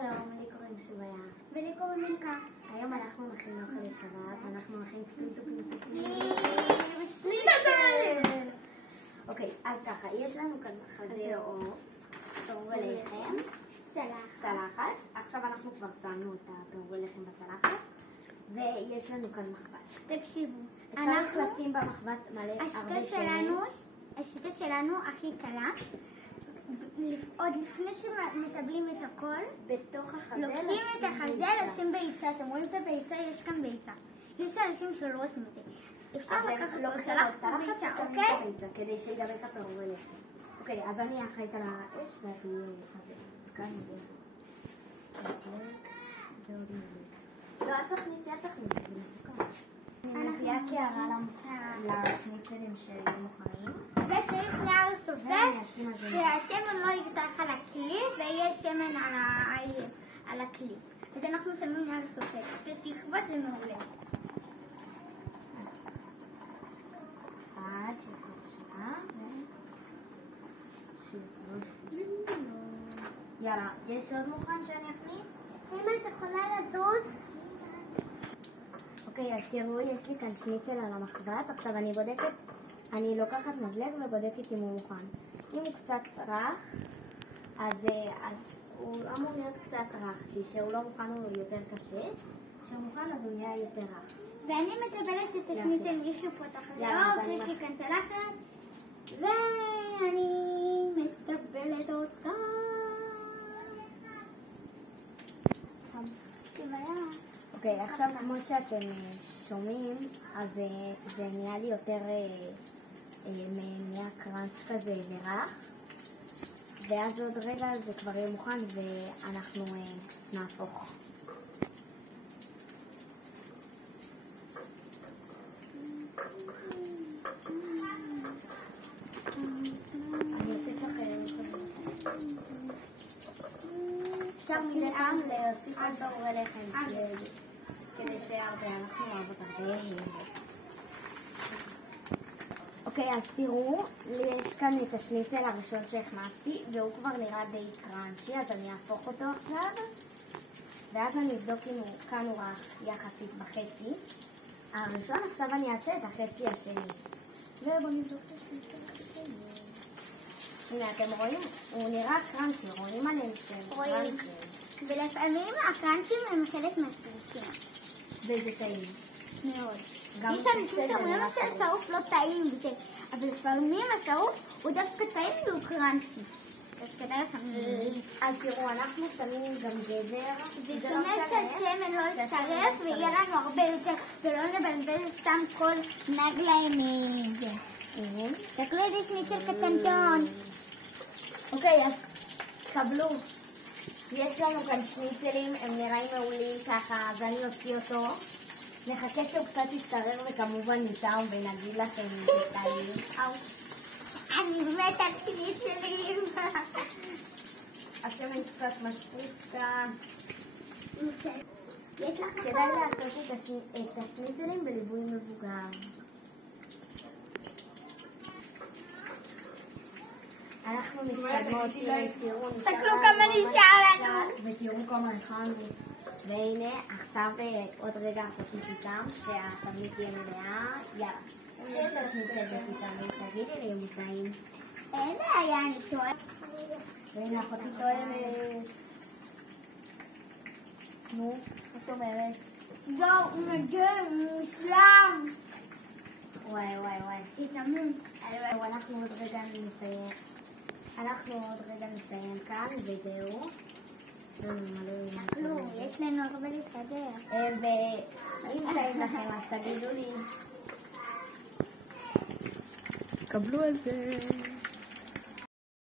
שלום, לי קוראים שוויה. ולי קוראים מלכה. היום אנחנו מכין אוכל לשבת, אנחנו מכין פלוטו. אוקיי, אז ככה, יש לנו כאן חזה עוף, פירורי לחם, צלחת. עכשיו אנחנו כבר שמנו את הפירורי לחם בצלחת, ויש לנו כאן מחבת. תקשיבו, צריך לשים במחבת מלא הרבה שמן. השיטה שלנו הכי קלה. עוד לפני שמטבלים את הכל, בתוך החזה לוקחים את החזה, לשים ביצה. אתם רואים את הביצה? יש כאן ביצה. יש אנשים שלא עושים את זה. אפשר לקחת צלחת ביצה, אוקיי? כדי שידבק הפירורי לחם. אוקיי, אז אני אחראית על האש ואת תהיי חזה. כאן נדבר. לא, אל תכניסי, זה מסוכן. אני מביאה קערה לשניצלים שהיו מוכנים. וצריך נייר סובב שהשמן לא יפתח על הכלי ויש שמן על הכלי. אז אנחנו שמים נייר סובב. כשתכבות זה מעולה. אחד, שנה. יאללה, יש עוד מוכן שאני אכניס? אם את יכולה לזוז. אוקיי, אז תראו, יש לי כאן שניצל על המחבת. עכשיו אני בודקת, אני לוקחת מזלג ובודקת אם הוא מוכן. אם הוא קצת רך, אז הוא אמור להיות קצת רך, כי כשהוא לא מוכן הוא יותר קשה. כשהוא מוכן אז הוא נהיה יותר רך. ואני מטבלת את השניצל, יש לי פה את החזרות, יש לי כאן צלחת, ואני מטבלת אותה. אוקיי, עכשיו כמו שאתם שומעים, אז זה נהיה לי יותר, נהיה קראנץ' כזה ורך, ואז עוד רגע זה כבר יהיה מוכן ואנחנו נהפוך. אני אוסיף לכם אפשר מדי פעם להוסיף עוד פירורי לחם כדי שהרבה, אנחנו אוהבות הרבה. אוקיי, אז תראו, לי יש כאן את השניצל הראשון שהכנסתי והוא כבר נראה די קראנצ'י, אז אני אהפוך אותו עכשיו ואז אני אבדוק אם כאן הוא רך יחסית בחצי הראשון. עכשיו אני אעשה את החצי השני ובואו נבדוק את השניצל השני. הנה, אתם רואים? הוא נראה קראנצ'י, רואים עליהם שהם קראנצ'י. ולפעמים הקראנצ'ים הם חלק מהסרטים. וזה טעים. מאוד. יש אנשים שאומרים שהשרוף לא טעים, אבל לפעמים השרוף הוא דווקא טעים והוא קראנצ'י. אז כדאי לכם. אז תראו, אנחנו שמים גם גזר. זה שומע שהשמן לא ישתרף ויהיה לנו הרבה יותר, ולא נבלבל סתם כל נגלה מזה. תקלו את זה שניצל קטנטון. אוקיי, אז קבלו. יש לנו כאן שניצלים, הם נראים מעולים ככה, אז אני אוציא אותו. נחכה שהוא קצת יסתרר וכמובן ניתן ונגיד לכם טעים. אני מתה על שניצלים. השמן קצת משפריץ כאן. יש לך כדאי לעשות את השניצלים בליווי מבוגר. אנחנו מתקדמות, תראו, תסתכלו כמה נשאר לנו. ותראו כמה הכנו. והנה, עכשיו עוד רגע אחותי איתם, שהתבנית תהיה מלאה. יאללה. יש לך ניצבת איתם, תגידי לי אם נקראים. אין בעיה, אני טועה. והנה אחותי טועמת. נו, מה זאת אומרת? יואו, מדהים, מושלם. וואי. תתאמן. אנחנו עוד רגע נסיים כאן, וזהו. יש לנו הרבה להסתדר. ואם טעים לכם, אז תגידו לי. קבלו על זה.